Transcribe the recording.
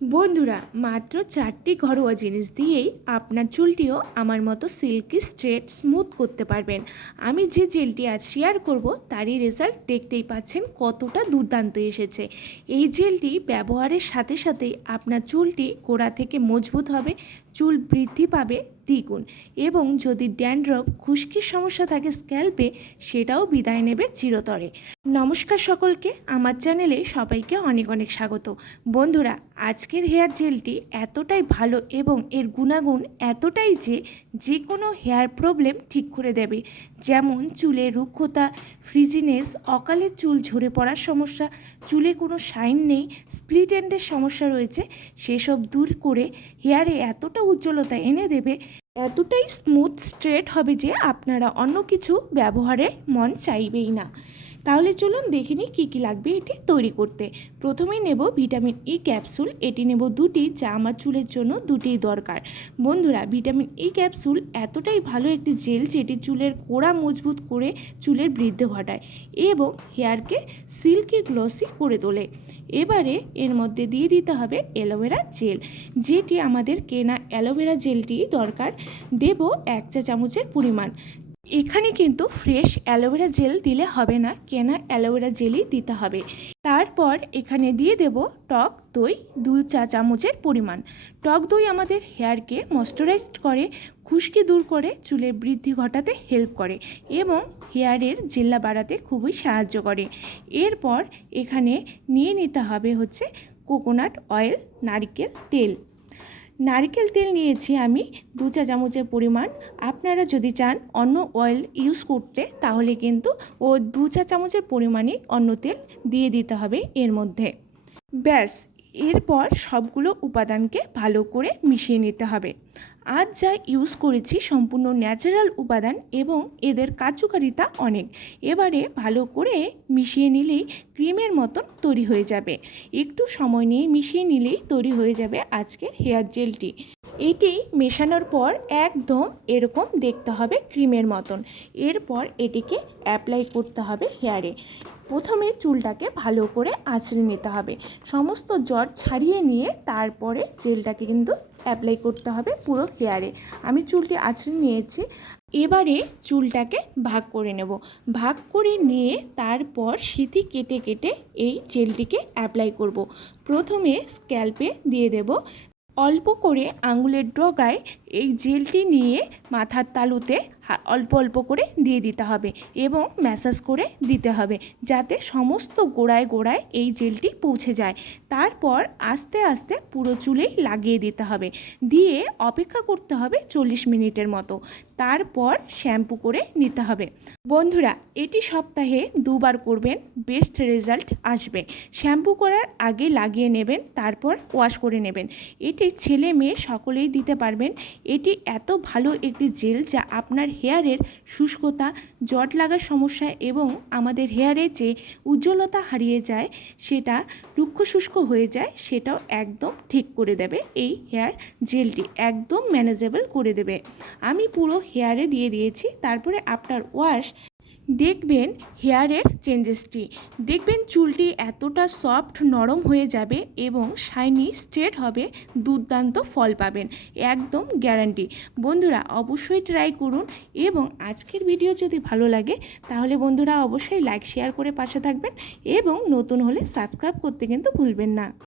বন্ধুরা, মাত্র চারটি ঘরোয়া জিনিস দিয়েই আপনার চুলটিও আমার মতো সিল্কি স্ট্রেট স্মুথ করতে পারবেন। আমি যে জেলটি আজ শেয়ার করব, তারই রেজাল্ট দেখতেই পাচ্ছেন কতটা দুর্দান্ত এসেছে। এই জেলটি ব্যবহারের সাথে সাথেই আপনার চুলটি গোড়া থেকে মজবুত হবে চুল বৃদ্ধি পাবে দ্বিগুণ এবং যদি ড্যান্ড্রফ খুশকির সমস্যা থাকে স্ক্যাল্পে, সেটাও বিদায় নেবে চিরতরে। নমস্কার সকলকে, আমার চ্যানেলে সবাইকে অনেক অনেক স্বাগত। বন্ধুরা, আজকের হেয়ার জেলটি এতটাই ভালো এবং এর গুণাগুণ এতটাই যে যে কোনো হেয়ার প্রবলেম ঠিক করে দেবে। যেমন চুলের রুক্ষতা, ফ্রিজিনেস, অকালে চুল ঝরে পড়ার সমস্যা, চুলে কোনো শাইন নেই, স্প্লিট এন্ডের সমস্যা রয়েছে, সেসব দূর করে হেয়ারে এতটা উজ্জ্বলতা এনে দেবে, এতটাই স্মুথ স্ট্রেট হবে যে আপনারা অন্য কিছু ব্যবহারে মন চাইবেই না। তাহলে চলুন দেখে নিই কী কী লাগবে এটি তৈরি করতে। প্রথমেই নেব ভিটামিন ই ক্যাপসুল, এটি নেব দুটি যা আমার চুলের জন্য দুটিই দরকার। বন্ধুরা, ভিটামিন ই ক্যাপসুল এতটাই ভালো একটি জেল যেটি চুলের কোড়া মজবুত করে চুলের বৃদ্ধি ঘটায় এবং হেয়ারকে সিল্কি গ্লসি করে তোলে। এবারে এর মধ্যে দিয়ে দিতে হবে অ্যালোভেরা জেল, যেটি আমাদের কেনা অ্যালোভেরা জেলটি দরকার। দেব এক চা চামচের পরিমাণ। এখানে কিন্তু ফ্রেশ অ্যালোভেরা জেল দিলে হবে না কেনা অ্যালোভেরা জেলই দিতে হবে। তারপর এখানে দিয়ে দেব টক দই, দু চা চামচের পরিমাণ। টক দই আমাদের হেয়ারকে ময়শ্চারাইজড করে, খুশকি দূর করে, চুলের বৃদ্ধি ঘটাতে হেল্প করে এবং হেয়ারের জেল্লা বাড়াতে খুবই সাহায্য করে। এরপর এখানে নিয়ে নিতে হবে হচ্ছে কোকোনাট অয়েল নারকেল তেল। নারকেল তেল নিয়েছি আমি দু চা চামচের পরিমাণ। আপনারা যদি চান অন্য অয়েল ইউজ করতে, তাহলে কিন্তু ও দু চা চামচের পরিমাণে অন্য তেল দিয়ে দিতে হবে এর মধ্যে। ব্যাস, এরপর সবগুলো উপাদানকে ভালো করে মিশিয়ে নিতে হবে। আজ যা ইউজ করেছি সম্পূর্ণ ন্যাচারাল উপাদান এবং এদের কার্যকারিতা অনেক। এবারে ভালো করে মিশিয়ে নিলেই ক্রিমের মতন তৈরি হয়ে যাবে। একটু সময় নিয়ে মিশিয়ে নিলেই তৈরি হয়ে যাবে আজকের হেয়ার জেলটি। এটি মেশানোর পর একদম এরকম দেখতে হবে ক্রিমের মতন। এরপর এটিকে অ্যাপ্লাই করতে হবে হেয়ারে। প্রথমে চুলটাকে ভালো করে আঁচড়ে নিতে হবে। সমস্ত জট ছাড়িয়ে নিয়ে তারপরে জেলটাকে কিন্তু অ্যাপ্লাই করতে হবে পুরো হেয়ারে আমি চুলটি আঁচড়ে নিয়েছি, এবারে চুলটাকে ভাগ করে নেব। ভাগ করে নিয়ে তারপর সিথি কেটে কেটে এই জেলটিকে অ্যাপ্লাই করব। প্রথমে স্ক্যাল্পে দিয়ে দেব। অল্প করে আঙুলের ডগায় এই জেলটি নিয়ে মাথার তালুতে অল্প অল্প করে দিয়ে দিতে হবে এবং ম্যাসাজ করে দিতে হবে যাতে সমস্ত গোড়ায় গোড়ায় এই জেলটি পৌঁছে যায়। তারপর আস্তে আস্তে পুরো চুলেই লাগিয়ে দিতে হবে। দিয়ে অপেক্ষা করতে হবে চল্লিশ মিনিটের মতো। তারপর শ্যাম্পু করে নিতে হবে। বন্ধুরা, এটি সপ্তাহে দুবার করবেন বেস্ট রেজাল্ট আসবে। শ্যাম্পু করার আগে লাগিয়ে নেবেন, তারপর ওয়াশ করে নেবেন। এটি ছেলে মেয়ে সকলেই দিতে পারবেন। এটি এত ভালো একটি জেল যা আপনার হেয়ারের শুষ্কতা, জট লাগার সমস্যা এবং আমাদের হেয়ারে যে উজ্জ্বলতা হারিয়ে যায়, সেটা রুক্ষ শুষ্ক হয়ে যায়, সেটাও একদম ঠিক করে দেবে এই হেয়ার জেলটি, একদম ম্যানেজেবল করে দেবে। আমি পুরো হেয়ারে দিয়ে দিয়েছি, তারপরে আফটার ওয়াশ দেখবেন হেয়ারের চেঞ্জেসটি। দেখবেন চুলটি এতটা সফট নরম হয়ে যাবে এবং শাইনি স্ট্রেট হবে, দুর্দান্ত ফল পাবেন, একদম গ্যারান্টি। বন্ধুরা, অবশ্যই ট্রাই করুন এবং আজকের ভিডিও যদি ভালো লাগে, তাহলে বন্ধুরা অবশ্যই লাইক, শেয়ার করে পাশে থাকবেন এবং নতুন হলে সাবস্ক্রাইব করতে কিন্তু ভুলবেন না।